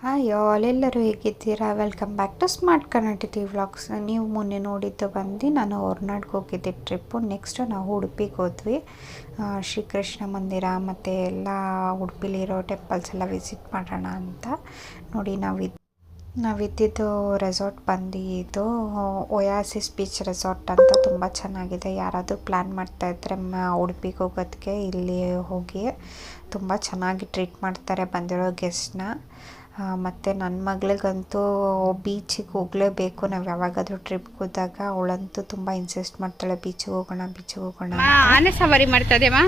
Hi all, ಎಲ್ಲರೂ ಹೇಗಿದ್ದೀರಾ? Welcome back to smart Karnataka vlogs. ನೀವು ಮೊನ್ನೆ ನೋಡಿದ್ದು ಬಂದು ನಾನು ಹೊರನಾಡಿಗೆ ಹೋಗಿದ್ದೆ ಟ್ರಿಪ್ಪು. ನೆಕ್ಸ್ಟು ನಾವು ಉಡುಪಿಗೆ ಹೋದ್ವಿ. ಶ್ರೀಕೃಷ್ಣ ಮಂದಿರ ಮತ್ತು ಎಲ್ಲ ಉಡುಪಿಲಿರೋ ಟೆಂಪಲ್ಸ್ ಎಲ್ಲ ವಿಸಿಟ್ ಮಾಡೋಣ ಅಂತ. ನೋಡಿ ನಾವಿದ್ದಿದ್ದು ರೆಸಾರ್ಟ್ ಬಂದು ಇದು ಒಯಾಸಿಸ್ ಬೀಚ್ ರೆಸಾರ್ಟ್ ಅಂತ. ತುಂಬ ಚೆನ್ನಾಗಿದೆ. ಯಾರಾದರೂ ಪ್ಲ್ಯಾನ್ ಮಾಡ್ತಾಯಿದ್ರೆ ಉಡುಪಿಗೆ ಹೋಗೋದಕ್ಕೆ ಇಲ್ಲಿ ಹೋಗಿ. ತುಂಬ ಚೆನ್ನಾಗಿ ಟ್ರೀಟ್ ಮಾಡ್ತಾರೆ ಬಂದಿರೋ ಗೆಸ್ಟ್ನ. ಮತ್ತು ನನ್ನ ಮಗಳಿಗಂತೂ ಬೀಚಿಗೆ ಹೋಗಲೇಬೇಕು. ನಾವು ಯಾವಾಗಾದರೂ ಟ್ರಿಪ್ಗೆ ಹೋದಾಗ ಅವಳಂತೂ ತುಂಬ ಇನ್ಸಿಸ್ಟ್ ಮಾಡ್ತಾಳೆ, ಬೀಚಿಗೆ ಹೋಗೋಣ. ಆನೆ ಸವಾರಿ ಮಾಡ್ತದೇಮ್ಮ.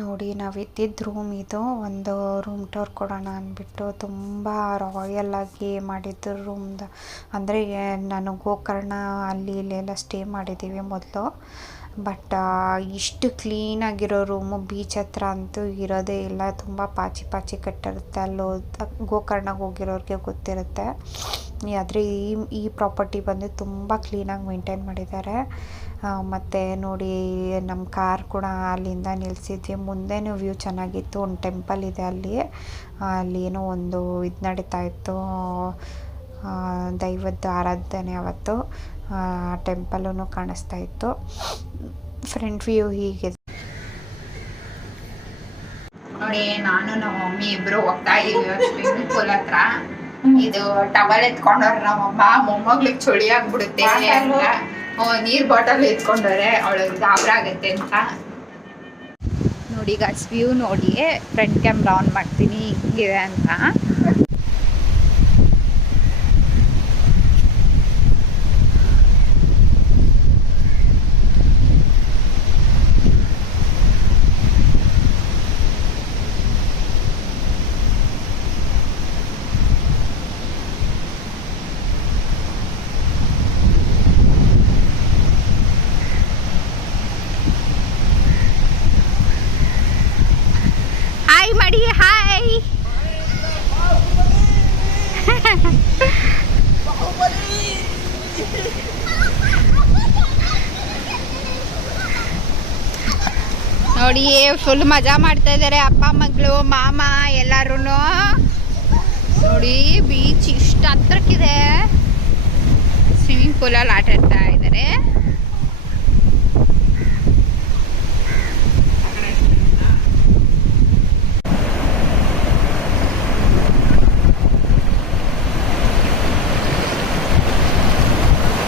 ನೋಡಿ ನಾವಿದ್ದಿದ್ದು ರೂಮ್ ಇದು. ಒಂದು ರೂಮ್ ಟೂರ್ ಕೊಡೋಣ ಅಂದ್ಬಿಟ್ಟು ತುಂಬ ರಾಯಲ್ಲಾಗಿ ಮಾಡಿದ್ದು ರೂಮ್ದು. ಅಂದರೆ ನಾನು ಗೋಕರ್ಣ ಅಲ್ಲಿ ಇಲ್ಲೆಲ್ಲ ಸ್ಟೇ ಮಾಡಿದ್ದೀವಿ ಮೊದಲು. ಬಟ್ ಇಷ್ಟು ಕ್ಲೀನಾಗಿರೋ ರೂಮು ಬೀಚ್ ಹತ್ರ ಅಂತೂ ಇರೋದೇ ಇಲ್ಲ. ತುಂಬ ಪಾಚಿ ಕಟ್ಟಿರುತ್ತೆ. ಅಲ್ಲಿ ಗೋಕರ್ಣಗೆ ಹೋಗಿರೋರಿಗೆ ಗೊತ್ತಿರುತ್ತೆ. ಆದರೆ ಈ ಪ್ರಾಪರ್ಟಿ ಬಂದು ತುಂಬ ಕ್ಲೀನಾಗಿ ಮೇಂಟೈನ್ ಮಾಡಿದ್ದಾರೆ. ಮತ್ತು ನೋಡಿ ನಮ್ಮ ಕಾರ್ ಕೂಡ ಅಲ್ಲಿಂದ ನಿಲ್ಲಿಸಿದ್ವಿ. ಮುಂದೆನೂ ವ್ಯೂ ಚೆನ್ನಾಗಿತ್ತು. ಒಂದು ಟೆಂಪಲ್ ಇದೆ ಅಲ್ಲಿ ಏನೋ ಒಂದು ಇದು ನಡೀತಾ ಇತ್ತು, ದೈವದ ಆರಾಧನೆ. ಅವತ್ತು ಟೆಂಪಲ್ಲೂ ಕಾಣಿಸ್ತಾ ಇತ್ತು. ಫ್ರಂಟ್ ವ್ಯೂ ಹೀಗಿದೆ ನೋಡಿ. ನಾನು ನಮ್ಮ ಮಮ್ಮಿ ಇಬ್ರು ಹೋಗ್ತಾ ಇದೀವಿ ಸ್ವಿಮ್ಮಿಂಗ್ ಪೂಲ್ ಹತ್ರ. ಇದು ಟವಲ್ ಎತ್ಕೊಂಡವ್ರೆ ನಮ್ಮಮ್ಮ. ಮೊಮ್ಮಗ್ಳಿಗೆ ಚಳಿ ಆಗ್ಬಿಡುತ್ತೆ ಅಂತ ನೀರ್ ಬಾಟಲ್ ಎತ್ಕೊಂಡವ್ರೆ, ಅವಳಿಗೆ ಗಾಬರ ಆಗುತ್ತೆ ಅಂತ. ನೋಡಿ ಗಾಯ್ಸ್, ವ್ಯೂ ನೋಡಿ. ಫ್ರಂಟ್ ಕ್ಯಾಮ್ರಾ ಆನ್ ಮಾಡ್ತೀನಿ ಹಿಂಗಿದೆ ಅಂತ. ಮಾಡಿ ಹಾಯ್. ನೋಡಿ ಫುಲ್ ಮಜಾ ಮಾಡ್ತಾ ಇದ್ದಾರೆ ಅಪ್ಪ ಮಗಳು ಮಾಮ ಎಲ್ಲಾರು. ನೋಡಿ ಬೀಚ್ ಇಷ್ಟು ಹತ್ರಕ್ಕಿದೆ. ಸ್ವಿಮ್ಮಿಂಗ್ ಪೂಲಲ್ಲಿ ಆಟ ಆಡ್ತಾ ಇದ್ದಾರೆ.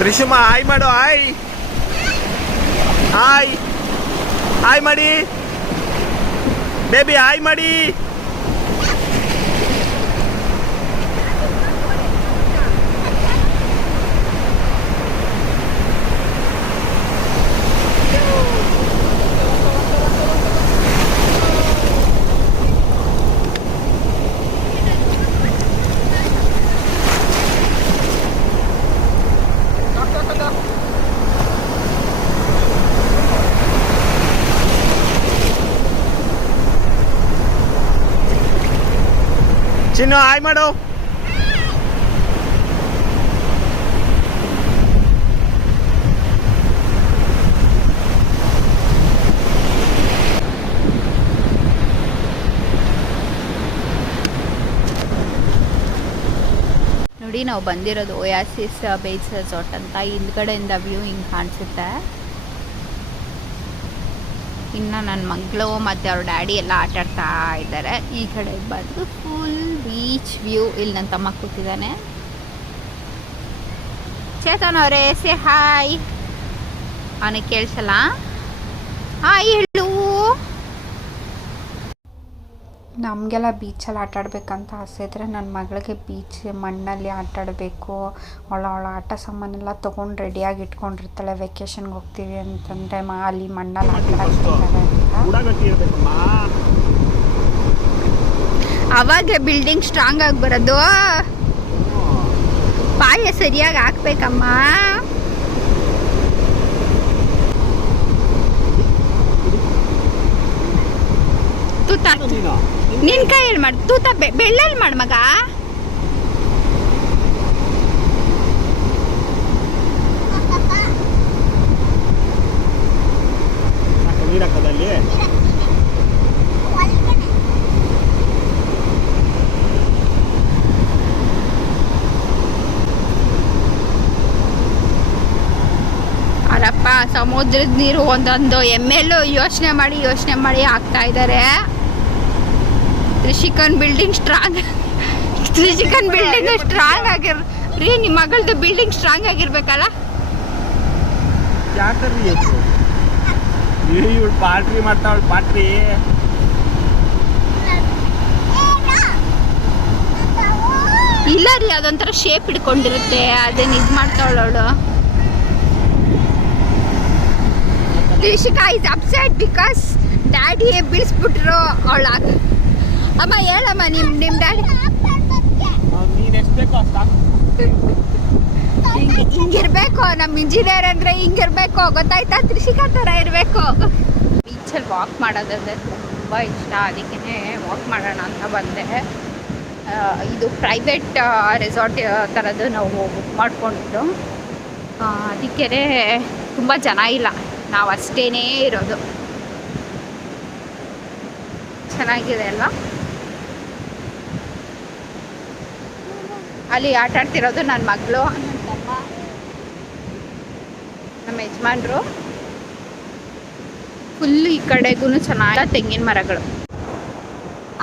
ತ್ರಿಷುಮ ಹಾಯ್ ಮಾಡು. ಹಾಯ್ ಮಾಡಿ ಬೇಬಿ, ಹಾಯ್ ಮಾಡಿ. ಚಿನ್ನು ಹಾಯ್ ಮಾಡು. ನೋಡಿ ನಾವು ಬಂದಿರೋದು ಒಯಾಸಿಸ್ ಬೀಚ್ ರೆಸಾರ್ಟ್ ಅಂತ. ಹಿಂದ್ಗಡೆಯಿಂದ ವ್ಯೂ ಹಿಂಗೆ ಕಾಣಿಸುತ್ತೆ. ಇನ್ನು ನನ್ನ ಮಗಳು ಮತ್ತು ಅವ್ರ ಡ್ಯಾಡಿ ಎಲ್ಲ ಆಟ ಆಡ್ತಾ ಇದ್ದಾರೆ. ಈ ಕಡೆ ಬಂದು ಫುಲ್ ಬೀಚ್ ವ್ಯೂ. ಇಲ್ಲಿ ನನ್ನ ತಮ್ಮ ಕೂತಿದ್ದಾನೆ. ಚೇತನ್ ಅವರೇ ಸೇ ಹಾಯ್. ಅವನಿಗೆ ಕೇಳಿಸಲ್ಲ. ಹಾಯ್ ಹೇಳು. ನಮಗೆಲ್ಲ ಬೀಚಲ್ಲಿ ಆಟ ಆಡಬೇಕಂತ ಆಸೆ ಇದ್ದರೆ ನನ್ನ ಮಗಳಿಗೆ ಬೀಚ್ ಮಣ್ಣಲ್ಲಿ ಆಟ ಆಡಬೇಕು. ಅವಳ ಆಟ ಸಾಮಾನೆಲ್ಲ ತೊಗೊಂಡು ರೆಡಿಯಾಗಿ ಇಟ್ಕೊಂಡಿರ್ತಾಳೆ. ವೆಕೇಷನ್ಗೆ ಹೋಗ್ತೀವಿ ಅಂತಂದರೆ ಅಲ್ಲಿ ಮಣ್ಣಲ್ಲಿ ಆಟ ಆಡ್ತಿರ್ತಾರೆ ಅಂತ. ಅವಾಗ ಬಿಲ್ಡಿಂಗ್ ಸ್ಟ್ರಾಂಗ್ ಆಗಿ ಬರೋದು. ಪಾಯ ಸರಿಯಾಗಿ ಹಾಕ್ಬೇಕಮ್ಮ. ತೂತ ನಿನ್ ಕೈಯಲ್ಲಿ ಮಾಡು. ತೂತ ಬೆಳ್ಳಲ್ಲಿ ಮಾಡು ಮಗ. ಸಮುದ್ರದ ನೀರು ಒಂದೊಂದು ಎಮ್ಮೆಲ್ಲೂ ಯೋಚನೆ ಮಾಡಿ ಹಾಕ್ತಾ ಇದ್ದಾರೆ. ತ್ರಿಷಿಕನ್ ಬಿಲ್ಡಿಂಗ್ ಸ್ಟ್ರಾಂಗ್ ರೀ, ನಿಮ್ಮ ಮಗಳದ್ದು ಬಿಲ್ಡಿಂಗ್ ಸ್ಟ್ರಾಂಗ್ ಆಗಿರ್ಬೇಕಲ್ಲ. ಯಾಕಂದ್ರೆ ಇವಳು ಪಾಟ್ರಿ ಮಾಡ್ತಾವಳು ಪಾಟ್ರಿ. ಇಲ್ಲ ರೀ, ಅದೊಂಥರ ಶೇಪ್ ಹಿಡ್ಕೊಂಡಿರುತ್ತೆ, ಅದನ್ನ ಇದು ಮಾಡ್ತಾವಳು ಅವಳು. Trishika is upset because daddy ಬೀಳಿಸ್ಬಿಟ್ರು ಅವಳ. ಅಮ್ಮ ಹೇಳಮ್ಮ, ನಿಮ್ಮ ಡ್ಯಾಡಿ ಹಿಂಗಿರ್ಬೇಕು. ನಮ್ಮ ಇಂಜಿನಿಯರ್ ಅಂದ್ರೆ ಹಿಂಗಿರ್ಬೇಕು, ಗೊತ್ತಾಯ್ತಾ? ತ್ರಿಷಿಕಾ ಥರ ಇರಬೇಕು. ಬೀಚಲ್ಲಿ ವಾಕ್ ಮಾಡೋದಂದ್ರೆ ತುಂಬ ಇಷ್ಟ, ಅದಕ್ಕೆ ವಾಕ್ ಮಾಡೋಣ ಅಂತ ಬಂದೆ. ಇದು ಪ್ರೈವೇಟ್ ರೆಸಾರ್ಟ್ ಥರದ್ದು ನಾವು ಬುಕ್ ಮಾಡಿಕೊಂಡಿದ್ದು. ಅದಕ್ಕೆ ತುಂಬ ಜನ ಇಲ್ಲ, ನಾವು ಅಷ್ಟೇ ಇರೋದು. ಚೆನ್ನಾಗಿದೆ ಅಲ್ವಾ? ಅಲ್ಲಿ ಆಟ ಆಡ್ತಿರೋದು ನನ್ನ ಮಗಳು, ನನ್ನ ತಮ್ಮ, ನಮ್ಮ ಯಜಮಾನ್ರು. ಫುಲ್ ಈ ಕಡೆಗೂ ಚೆನ್ನಾಗಿ ತೆಂಗಿನ ಮರಗಳು.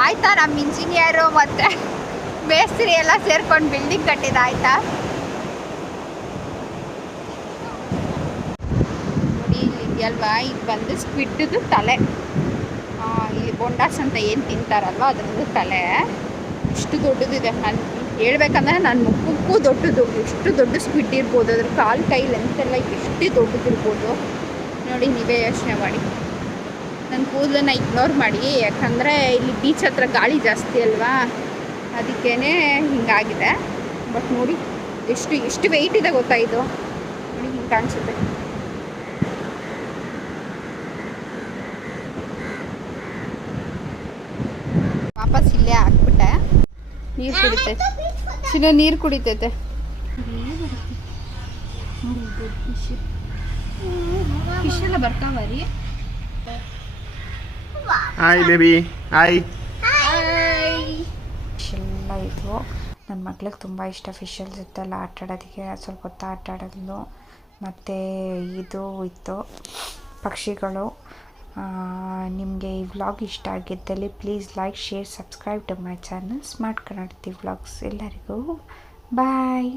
ಆಯ್ತಾ? ನಮ್ಮ ಇಂಜಿನಿಯರು ಮತ್ತು ಮೇಸ್ತ್ರಿ ಎಲ್ಲ ಸೇರ್ಕೊಂಡು ಬಿಲ್ಡಿಂಗ್ ಕಟ್ಟಿದ ಆಯ್ತಾ? ನೋಡಿ ಇಲ್ಲಿ ಅಲ್ವಾ, ಈಗ ಬಂದು ಸ್ಕ್ವಿಡ್ದು ತಲೆ, ಈ ಬೊಂಡಾಸ್ ಅಂತ ಏನು ತಿಂತಾರಲ್ವ ಅದ್ರದ್ದು ತಲೆ ಇಷ್ಟು ದೊಡ್ಡದಿದೆ. ನಾನು ಹೇಳ್ಬೇಕಂದ್ರೆ ನನ್ನ ಮುಖಕ್ಕೂ ದೊಡ್ಡದು. ಎಷ್ಟು ದೊಡ್ಡ ಸ್ಕ್ವಿಡ್ ಇರ್ಬೋದು, ಅದ್ರ ಕಾಲು ಕೈ ಲೆಂತೆಲ್ಲ ಎಷ್ಟು ದೊಡ್ಡದಿರ್ಬೋದು ನೋಡಿ, ನೀವೇ ಯೋಚನೆ ಮಾಡಿ. ನನ್ನ ಕೂದಲನ್ನ ಇಗ್ನೋರ್ ಮಾಡಿ, ಯಾಕಂದರೆ ಇಲ್ಲಿ ಬೀಚ್ ಹತ್ರ ಗಾಳಿ ಜಾಸ್ತಿ ಅಲ್ವಾ, ಅದಕ್ಕೇ ಹಿಂಗಾಗಿದೆ. ಬಟ್ ನೋಡಿ ಎಷ್ಟು ವೆಯ್ಟ್ ಇದೆ ಗೊತ್ತಾ ಇದು. ನೋಡಿ ಹಿಂಗೆ ಕಾಣಿಸುತ್ತೆ. ವಾಪಸ್ ಇಲ್ಲೇ ಹಾಕ್ಬಿಟ್ಟೆ. ನೀರು ಕುಡಿತೈತೆ ಚಿನ್ನ, ನೀರು ಕುಡಿತೈತೆ. ಫಿಶ್ ಎಲ್ಲ ಬರ್ತಾವರಿ. Hi baby, hi. ಫಿಶ್ ಎಲ್ಲ ಇದ್ವು. ನನ್ನ ಮಕ್ಳಿಗೆ ತುಂಬ ಇಷ್ಟ ಫಿಶಲ್ಲಿ ಜೊತೆಲ್ಲ ಆಟ ಆಡೋದಕ್ಕೆ. ಸ್ವಲ್ಪ ಹೊತ್ತು ಆಟ ಆಡೋದು. ಮತ್ತು ಇದು ಇತ್ತು ಪಕ್ಷಿಗಳು. ನಿಮಗೆ ಈ ವ್ಲಾಗ್ ಇಷ್ಟ ಆಗಿದ್ದಲ್ಲಿ please like, share, subscribe to my channel smart Kannada vlogs. ಎಲ್ಲರಿಗೂ ಬಾಯ್.